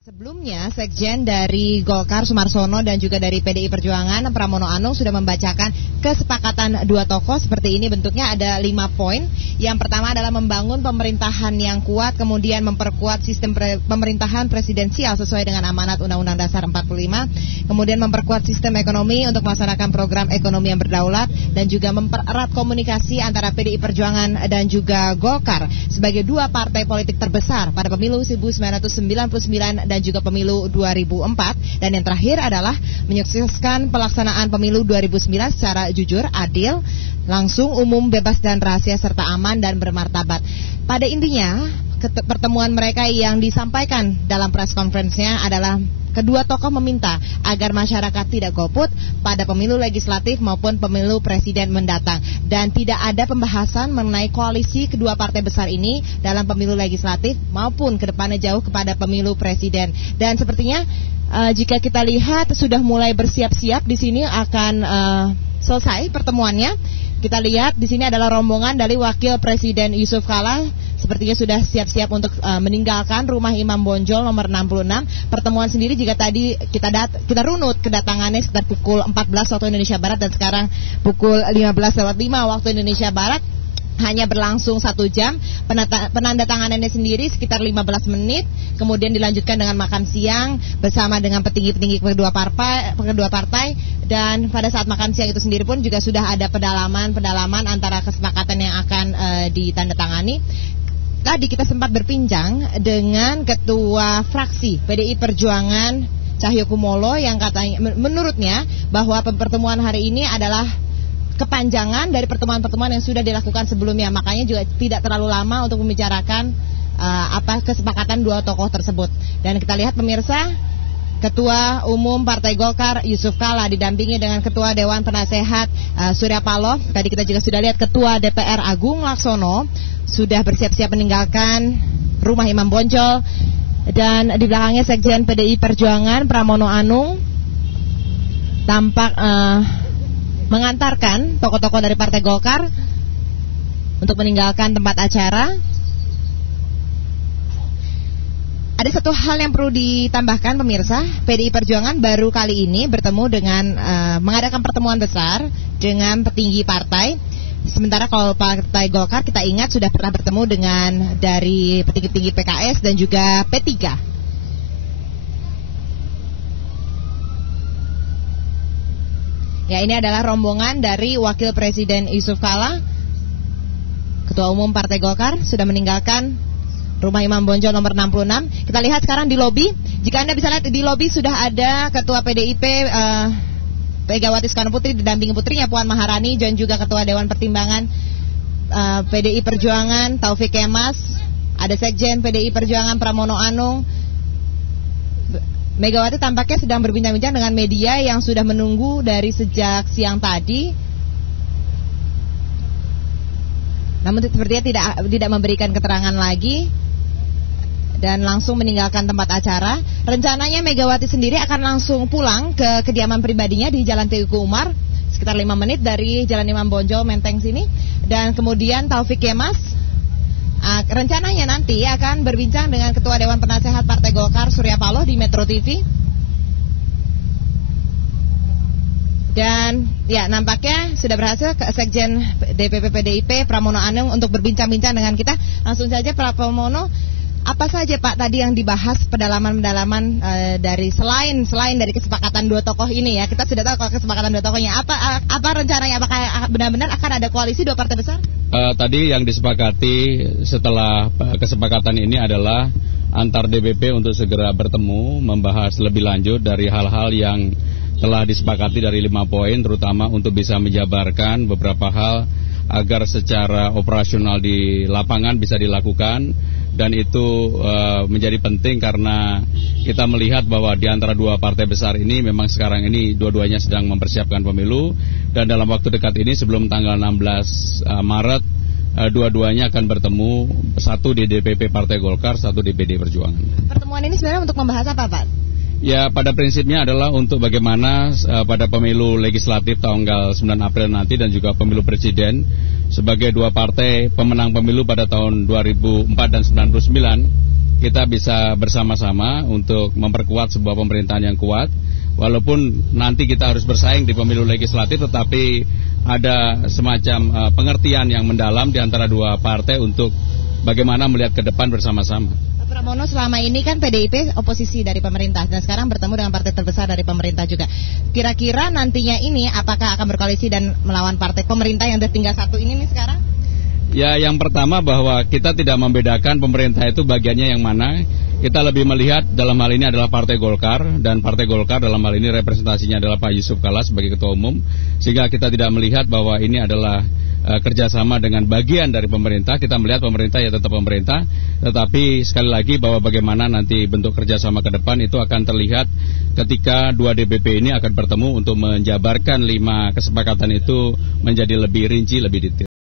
Sebelumnya, Sekjen dari Golkar Sumarsono dan juga dari PDI Perjuangan Pramono Anung sudah membacakan kesepakatan dua tokoh seperti ini, bentuknya ada 5 poin. Yang pertama adalah membangun pemerintahan yang kuat, kemudian memperkuat sistem pemerintahan presidensial sesuai dengan amanat Undang-Undang Dasar 45, kemudian memperkuat sistem ekonomi untuk melaksanakan program ekonomi yang berdaulat, dan juga mempererat komunikasi antara PDI Perjuangan dan juga Golkar sebagai dua partai politik terbesar pada pemilu 1999 dan juga pemilu 2004, dan yang terakhir adalah menyukseskan pelaksanaan pemilu 2009 secara jujur, adil, langsung, umum, bebas dan rahasia serta aman dan bermartabat. Pada intinya, pertemuan mereka yang disampaikan dalam press conference-nya adalah kedua tokoh meminta agar masyarakat tidak golput pada pemilu legislatif maupun pemilu presiden mendatang, dan tidak ada pembahasan mengenai koalisi kedua partai besar ini dalam pemilu legislatif maupun kedepannya jauh kepada pemilu presiden. Dan sepertinya jika kita lihat sudah mulai bersiap-siap di sini akan selesai pertemuannya. Kita lihat di sini adalah rombongan dari Wakil Presiden Yusuf Kala, sepertinya sudah siap-siap untuk meninggalkan rumah Imam Bonjol nomor 66. Pertemuan sendiri jika tadi kita runut kedatangannya sekitar pukul 14 waktu Indonesia Barat, dan sekarang pukul 15:05 waktu Indonesia Barat. Hanya berlangsung 1 jam. Penandatanganannya sendiri sekitar 15 menit. Kemudian dilanjutkan dengan makan siang bersama dengan petinggi-petinggi kedua partai. Dan pada saat makan siang itu sendiri pun juga sudah ada pendalaman antara kesepakatan yang akan ditandatangani. Tadi kita sempat berbincang dengan Ketua Fraksi PDI Perjuangan Cahyokumolo yang katanya menurutnya bahwa pertemuan hari ini adalah kepanjangan dari pertemuan-pertemuan yang sudah dilakukan sebelumnya, makanya juga tidak terlalu lama untuk membicarakan kesepakatan dua tokoh tersebut. Dan kita lihat pemirsa, Ketua Umum Partai Golkar Yusuf Kala didampingi dengan Ketua Dewan Penasehat Surya Paloh. Tadi kita juga sudah lihat Ketua DPR Agung Laksono sudah bersiap-siap meninggalkan rumah Imam Bonjol, dan di belakangnya Sekjen PDI Perjuangan Pramono Anung tampak mengantarkan tokoh-tokoh dari Partai Golkar untuk meninggalkan tempat acara. Ada satu hal yang perlu ditambahkan pemirsa, PDI Perjuangan baru kali ini bertemu dengan mengadakan pertemuan besar dengan petinggi partai. Sementara kalau Partai Golkar kita ingat sudah pernah bertemu dengan dari petinggi-petinggi PKS dan juga P3. Ya, ini adalah rombongan dari Wakil Presiden Yusuf Kala, Ketua Umum Partai Golkar, sudah meninggalkan rumah Imam Bonjol nomor 66. Kita lihat sekarang di lobi. Jika Anda bisa lihat di lobi sudah ada Ketua PDIP Megawati Soekarno Putri didampingi putrinya Puan Maharani, dan juga Ketua Dewan Pertimbangan PDI Perjuangan Taufik Kemas, ada Sekjen PDI Perjuangan Pramono Anung. Megawati tampaknya sedang berbincang-bincang dengan media yang sudah menunggu dari sejak siang tadi. Namun sepertinya tidak memberikan keterangan lagi dan langsung meninggalkan tempat acara. Rencananya Megawati sendiri akan langsung pulang ke kediaman pribadinya di Jalan Teuku Umar, sekitar 5 menit dari Jalan Imam Bonjol Menteng sini. Dan kemudian Taufik Kemas rencananya nanti akan berbincang dengan Ketua Dewan Penasehat Partai Golkar Surya Paloh di Metro TV. Dan ya, nampaknya sudah berhasil Sekjen DPP PDIP Pramono Anung untuk berbincang-bincang dengan kita. Langsung saja Pak Pramono, apa saja Pak tadi yang dibahas pendalaman dari selain dari kesepakatan dua tokoh ini ya? Kita sudah tahu kalau kesepakatan dua tokohnya. Apa rencananya? Apakah benar-benar akan ada koalisi dua partai besar? Tadi yang disepakati setelah kesepakatan ini adalah antar DPP untuk segera bertemu, membahas lebih lanjut dari hal-hal yang telah disepakati dari 5 poin, terutama untuk bisa menjabarkan beberapa hal agar secara operasional di lapangan bisa dilakukan. Dan itu menjadi penting karena kita melihat bahwa di antara dua partai besar ini memang sekarang ini dua-duanya sedang mempersiapkan pemilu, dan dalam waktu dekat ini sebelum tanggal 16 Maret dua-duanya akan bertemu, satu di DPP Partai Golkar, satu di PDI Perjuangan. Pertemuan ini sebenarnya untuk membahas apa Pak? Ya, pada prinsipnya adalah untuk bagaimana pada pemilu legislatif tanggal 9 April nanti dan juga pemilu presiden sebagai dua partai pemenang pemilu pada tahun 2004 dan 99 kita bisa bersama-sama untuk memperkuat sebuah pemerintahan yang kuat. Walaupun nanti kita harus bersaing di pemilu legislatif, tetapi ada semacam pengertian yang mendalam di antara dua partai untuk bagaimana melihat ke depan bersama-sama. Pak Pramono, selama ini kan PDIP oposisi dari pemerintah dan sekarang bertemu dengan partai terbesar dari pemerintah juga. Kira-kira nantinya ini apakah akan berkoalisi dan melawan partai pemerintah yang tinggal satu ini nih sekarang? Ya, yang pertama bahwa kita tidak membedakan pemerintah itu bagiannya yang mana. Kita lebih melihat dalam hal ini adalah Partai Golkar, dan Partai Golkar dalam hal ini representasinya adalah Pak Yusuf Kalla sebagai Ketua Umum, sehingga kita tidak melihat bahwa ini adalah kerjasama dengan bagian dari pemerintah. Kita melihat pemerintah ya tetap pemerintah, tetapi sekali lagi bahwa bagaimana nanti bentuk kerjasama ke depan itu akan terlihat ketika dua DPP ini akan bertemu untuk menjabarkan 5 kesepakatan itu menjadi lebih rinci, lebih detail.